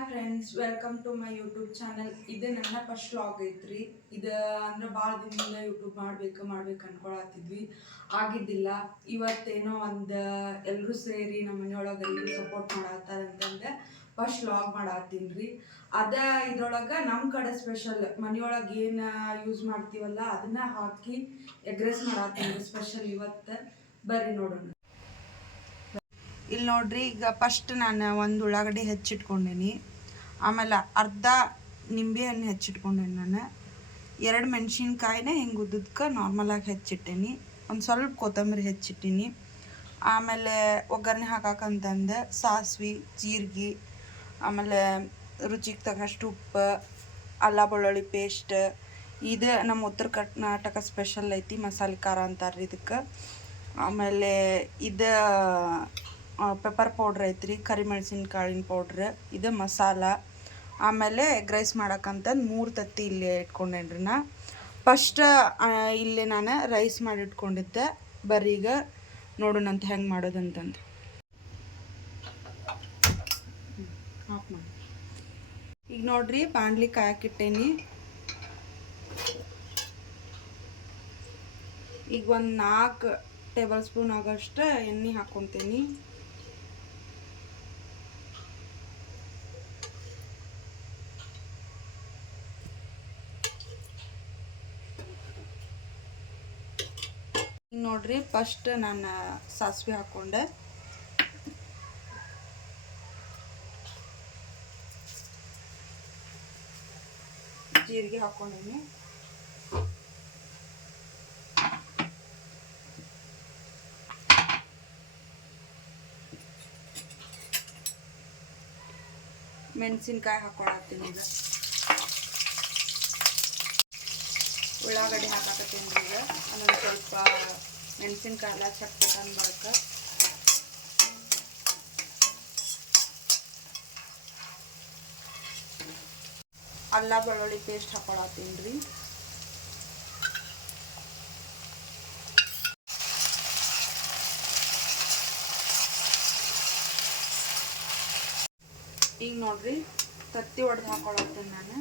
Hi friends, welcome to my YouTube channel. ಇದು ನನ್ನ first vlog ಐತ್ರಿ. ಇದು ಅಂದ್ರೆ ಭಾಳ ದಿನದಿಂದ ಯೂಟ್ಯೂಬ್ ಮಾಡ್ಬೇಕು ಅನ್ಕೊಳತ್ತಿದ್ವಿ, ಆಗಿದ್ದಿಲ್ಲ. ಇವತ್ತೇನೋ ಒಂದು ಎಲ್ಲರೂ ಸೇರಿ ನಮ್ಮ ಮನೆಯೊಳಗೆ ಎಲ್ಲರೂ ಸಪೋರ್ಟ್ ಮಾಡತ್ತಾರಂತಂದು ಫಸ್ಟ್ ವ್ಲಾಗ್ ಮಾಡತ್ತೀನಿ ರೀ. ಇದ್ರೊಳಗೆ ನಮ್ಮ ಕಡೆ ಸ್ಪೆಷಲ್ ಮನೆಯೊಳಗೆ ಏನು ಯೂಸ್ ಮಾಡ್ತೀವಲ್ಲ ಅದನ್ನ ಹಾಕಿ ಎಗ್ ರೈಸ್ ಮಾಡತ್ತೀನಿ ಸ್ಪೆಷಲ್ ಇವತ್ತು. ಬರ್ರಿ ನೋಡೋಣ. ಇಲ್ಲಿ ನೋಡ್ರಿ, ಈಗ ಫಸ್ಟ್ ನಾನು ಒಂದು ಉಳ್ಳಾಗಡ್ಡಿ ಹೆಚ್ಚಿಟ್ಕೊಂಡೀನಿ. ಆಮೇಲೆ ಅರ್ಧ ನಿಂಬೆಹಣ್ಣು ಹೆಚ್ಚಿಟ್ಕೊಂಡೇನಿ. ನಾನು 2 ಮೆಣಸಿನ್ಕಾಯಿನ ಹಿಂಗೆ ಉದ್ದಕ್ಕೆ ನಾರ್ಮಲಾಗಿ ಹೆಚ್ಚಿಟ್ಟೀನಿ. ಒಂದು ಸ್ವಲ್ಪ ಕೊತ್ತಂಬರಿ ಹೆಚ್ಚಿಟ್ಟೀನಿ. ಆಮೇಲೆ ಒಗ್ಗರಣೆ ಹಾಕಕ್ಕಂತಂದು ಸಾಸಿವೆ, ಜೀರಿಗೆ, ಆಮೇಲೆ ರುಚಿಗೆ ತಕ್ಕಷ್ಟು ಉಪ್ಪು, ಅಲ್ಲ ಬೆಳ್ಳುಳ್ಳಿ ಪೇಸ್ಟ್. ಇದು ನಮ್ಮ ಉತ್ತರ ಕರ್ನಾಟಕ ಸ್ಪೆಷಲ್ ಐತಿ, ಮಸಾಲೆ ಖಾರ ಅಂತಾರೆ ಇದಕ್ಕೆ. ಆಮೇಲೆ ಇದು ಪೆಪ್ಪರ್ ಪೌಡ್ರ್ ಐತ್ರಿ, ಕರಿಮೆಣಸಿನ್ಕಾಳಿನ ಪೌಡ್ರ್, ಇದು ಮಸಾಲ. ಆಮೇಲೆ ಎಗ್ ರೈಸ್ ಮಾಡಕ್ಕಂತಂದು 3 ತತ್ತಿ ಇಲ್ಲೇ ಇಟ್ಕೊಂಡೇನ್ರಿ. ನಾ ಫಸ್ಟ್ ಇಲ್ಲೇ ನಾನು ರೈಸ್ ಮಾಡಿಟ್ಕೊಂಡಿದ್ದೆ. ಬರ್ರಿ ಈಗ ನೋಡೋಣಂತ ಹೆಂಗೆ ಮಾಡೋದಂತಂದು. ಈಗ ನೋಡ್ರಿ, ಬಾಣಲಿ ಕಾಯಕ್ಕಿಟ್ಟೇನಿ. ಈಗ ಒಂದು 4 ಟೇಬಲ್ ಸ್ಪೂನ್ ಆಗೋಷ್ಟು ಎಣ್ಣೆ ಹಾಕ್ಕೊತೀನಿ. ಈಗ ನೋಡ್ರಿ, ಫಸ್ಟ್ ನಾನು ಸಾಸಿವೆ ಹಾಕ್ಕೊಂಡೆ. ಜೀರಿಗೆ ಹಾಕ್ಕೊಂಡೀನಿ. ಮೆಣಸಿನ್ಕಾಯಿ ಹಾಕ್ಕೊಳತ್ತೀನಿ. ಈಗ ಉಳ್ಳಾಗಡ್ಡಿ ಹಾಕತ್ತೀನಿ. ಈಗ ಅದೊಂದು ಸ್ವಲ್ಪ ಮೆಣಸಿನ್ಕಾಯಿ ಎಲ್ಲ ಚಟ್ಪಟ ಅನ್ಬಾರ್ಕ. ಅಲ್ಲ ಬೆಳ್ಳುಳ್ಳಿ ಪೇಸ್ಟ್ ಹಾಕೊಳತ್ತೀನಿ ರೀ. ಈಗ ನೋಡ್ರಿ, ತತ್ತಿ ಒಡೆದು ಹಾಕೊಳತ್ತೀನಿ ನಾನು.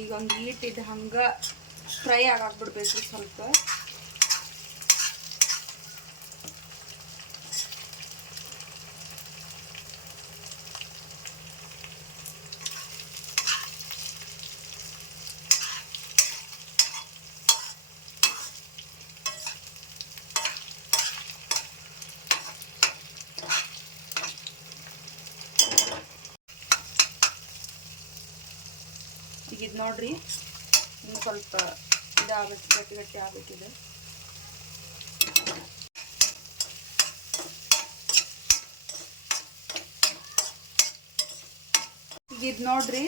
ಈಗ ಒಂದು ಈಟಿದ್ದು ಹಂಗೆ ಫ್ರೈ ಆಗಾಕ್ಬಿಡ್ಬೇಕು ಸ್ವಲ್ಪ. ಈಗ ಇದು ನೋಡ್ರಿ, ಇನ್ನು ಸ್ವಲ್ಪ ಇದಾಗಬೇಕು, ಗಟ್ಟಿ ಗಟ್ಟಿ ಆಗಬೇಕಿದೆ. ಈಗ ಇದು ನೋಡ್ರಿ,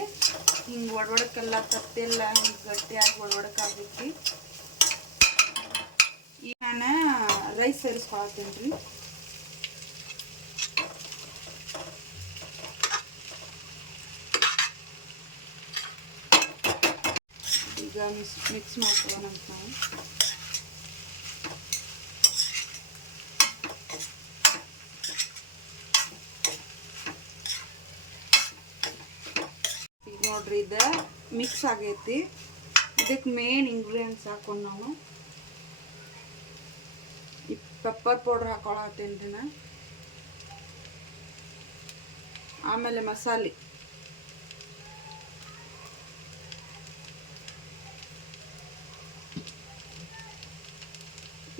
ಹಿಂಗೆ ಒಡವಡಕ್ಕೆಲ್ಲ ತತ್ತೆಲ್ಲ ಹಿಂಗೆ ಗಟ್ಟಿಯಾಗಿ ಒಡವಡಕ್ಕಾಗೈತಿ. ಈಗ ನಾನು ರೈಸ್ ಸೇರಿಸ್ಕೊಳತ್ತೀನಿ ರೀ. ಈಗ ಮಿಕ್ಸ್ ಮಾಡ್ಕೊಳ್ಳೋಣ ಅಂತ ನಾವು. ಈಗ ನೋಡ್ರಿ, ಇದು ಮಿಕ್ಸ್ ಆಗೈತಿ. ಇದಕ್ಕೆ ಮೇನ್ ಇಂಗ್ರೀಡಿಯೆಂಟ್ಸ್ ಹಾಕೊಂಡು ನಾವು ಈ ಪೆಪ್ಪರ್ ಪೌಡ್ರ್ ಹಾಕೊಳತ್ತೀನಿ ರೀ ನಾ. ಆಮೇಲೆ ಮಸಾಲೆ,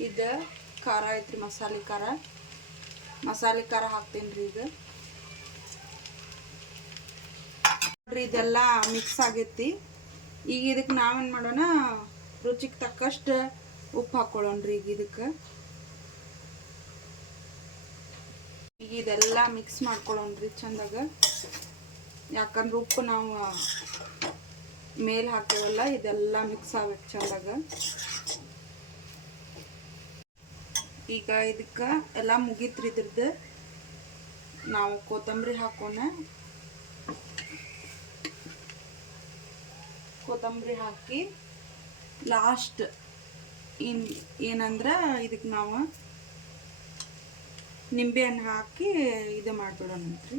ಇದು ಖಾರ ಐತ್ರಿ, ಮಸಾಲೆ ಖಾರ ಹಾಕ್ತೀನಿ ರೀ. ಈಗ ನೋಡ್ರಿ, ಇದೆಲ್ಲ ಮಿಕ್ಸ್ ಆಗೈತಿ. ಈಗ ಇದಕ್ಕೆ ನಾವೇನು ಮಾಡೋಣ, ರುಚಿಗೆ ತಕ್ಕಷ್ಟು ಉಪ್ಪು ಹಾಕ್ಕೊಳ್ಳೋಣ್ರಿ. ಈಗ ಇದಕ್ಕೆ ಈಗ ಇದೆಲ್ಲ ಮಿಕ್ಸ್ ಮಾಡ್ಕೊಳ್ಳೋಣ್ರಿ ಚಂದಾಗ. ಯಾಕಂದ್ರೆ ಉಪ್ಪು ನಾವು ಮೇಲೆ ಹಾಕ್ತೇವಲ್ಲ, ಇದೆಲ್ಲ ಮಿಕ್ಸ್ ಆಗ್ಬೇಕು ಚಂದಾಗ. ಈಗ ಇದಕ್ಕೆ ಎಲ್ಲ ಮುಗೀತ್ರಿ ಇದ್ರದ್ದು. ನಾವು ಕೊತ್ತಂಬರಿ ಹಾಕೋಣ. ಕೊತ್ತಂಬರಿ ಹಾಕಿ ಲಾಸ್ಟ್ ಏನಂದ್ರೆ ಇದಕ್ಕೆ ನಾವು ನಿಂಬೆಹಣ್ಣು ಹಾಕಿ ಇದು ಮಾಡಿಬಿಡೋಣಂತ್ರಿ.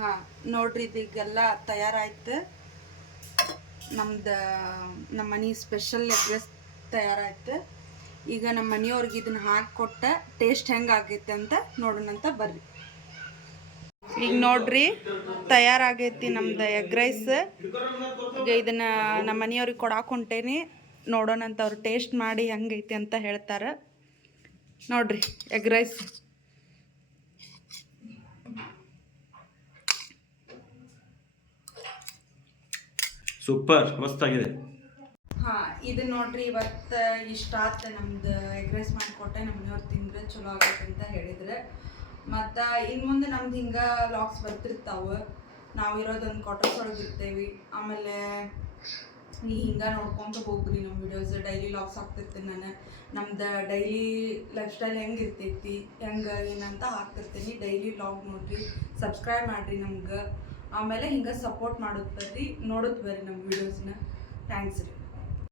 ಹಾಂ ನೋಡ್ರಿ, ಇದೀಗೆಲ್ಲ ತಯಾರಾಯ್ತು. ನಮ್ಮ ಮನೆ ಸ್ಪೆಷಲ್ ಎಗ್ ರೈಸ್ ತಯಾರಾಯ್ತು. ಈಗ ನಮ್ಮ ಮನೆಯವ್ರಿಗೆ ಇದನ್ನ ಹಾಕಿಕೊಟ್ಟ ಟೇಸ್ಟ್ ಹೆಂಗಾಗೈತೆ ಅಂತ ನೋಡೋಣಂತ ಬರ್ರಿ. ಈಗ ನೋಡ್ರಿ ತಯಾರಾಗೈತಿ ನಮ್ದು ಎಗ್ ರೈಸ್. ಈಗ ಇದನ್ನ ನಮ್ಮ ಮನೆಯವ್ರಿಗೆ ಕೊಡಾಕ್ ಹೊಂಟೇನಿ. ನೋಡೋಣಂತ ಅವ್ರು ಟೇಸ್ಟ್ ಮಾಡಿ ಹೆಂಗೈತಿ ಅಂತ ಹೇಳ್ತಾರೆ. ನೋಡ್ರಿ ಎಗ್ ರೈಸ್. ಸೂಪರ್, ಮಸ್ತಾಗಿದೆ. ಹಾಂ, ಇದು ನೋಡ್ರಿ ಇವತ್ತು ಇಷ್ಟ ಆಯ್ತು. ನಮ್ದು ಎಗ್ ರೈಸ್ ಮಾಡಿಕೊಟ್ಟೆ. ನಮ್ಮ ಮನೆಯವ್ರು ತಿಂದ್ರೆ ಚಲೋ ಆಗೈತೆ ಅಂತ ಹೇಳಿದ್ರೆ. ಮತ್ತು ಇನ್ನು ಮುಂದೆ ನಮ್ದು ಹಿಂಗೆ ಲಾಗ್ಸ್ ಬರ್ತಿರ್ತಾವೆ. ನಾವು ಇರೋದೊಂದು ಕ್ವಾರ್ಟರ್ಸ್ ಒಳಗೆ ಇರ್ತೇವೆ. ಆಮೇಲೆ ನೀ ಹಿಂಗೆ ನೋಡ್ಕೊತ ಹೋಗ್ರಿ ನಮ್ಮ ವಿಡಿಯೋಸ್. ಡೈಲಿ ಲಾಗ್ಸ್ ಹಾಕ್ತಿರ್ತೀನಿ ನಾನು. ನಮ್ದು ಡೈಲಿ ಲೈಫ್ ಸ್ಟೈಲ್ ಹೆಂಗೆ ಇರ್ತೈತಿ, ಹೆಂಗೆ ಏನಂತ ಹಾಕ್ತಿರ್ತೀನಿ. ಡೈಲಿ ಲಾಗ್ ನೋಡ್ರಿ, ಸಬ್ಸ್ಕ್ರೈಬ್ ಮಾಡಿರಿ ನಮ್ಗೆ. ಆಮೇಲೆ ಹಿಂಗೆ ಸಪೋರ್ಟ್ ಮಾಡೋದು ಬರ್ರಿ, ನೋಡೋದು ಬರ್ರಿ ನಮ್ಮ ವಿಡಿಯೋಸ್ನ. ಥ್ಯಾಂಕ್ಸ್ ರೀ.